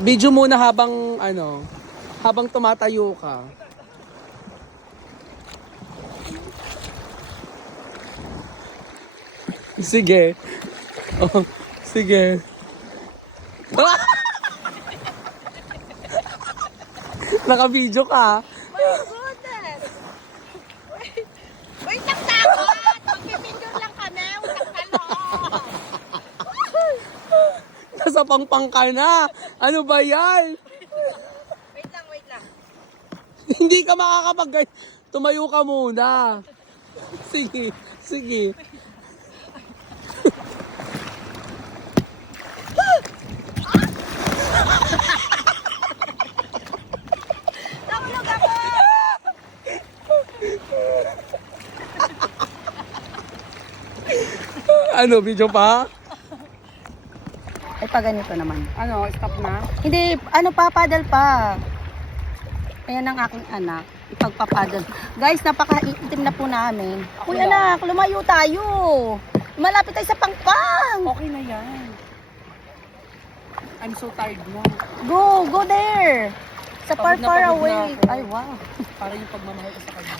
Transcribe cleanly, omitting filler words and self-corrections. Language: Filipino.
Video muna habang ano, habang tumatayo ka. Sige. Oh, sige. Naka-video ka. My goodness! Wait lang takot! Magpipindot lang kami. Utang talo. Nasa pangpang ka na. Ano ba yan? Wait lang. Hindi ka makakapag... Tumayo ka muna. Sige, sige. Nahulog ako! Ano, video pa? Ay, pa ganito naman. Ano, stop na? Hindi, paddle pa. Ayan ang aking anak. Ipagpapadal. Guys, napaka-itim na po namin. Uy, anak, lumayo tayo. Malapit tayo sa pangpang. Okay na yan. I'm so tired na. Go there. Sa Pagod na far pagod na away. ako. Ay, wow. Para yung pagmamahal ko sa kanya.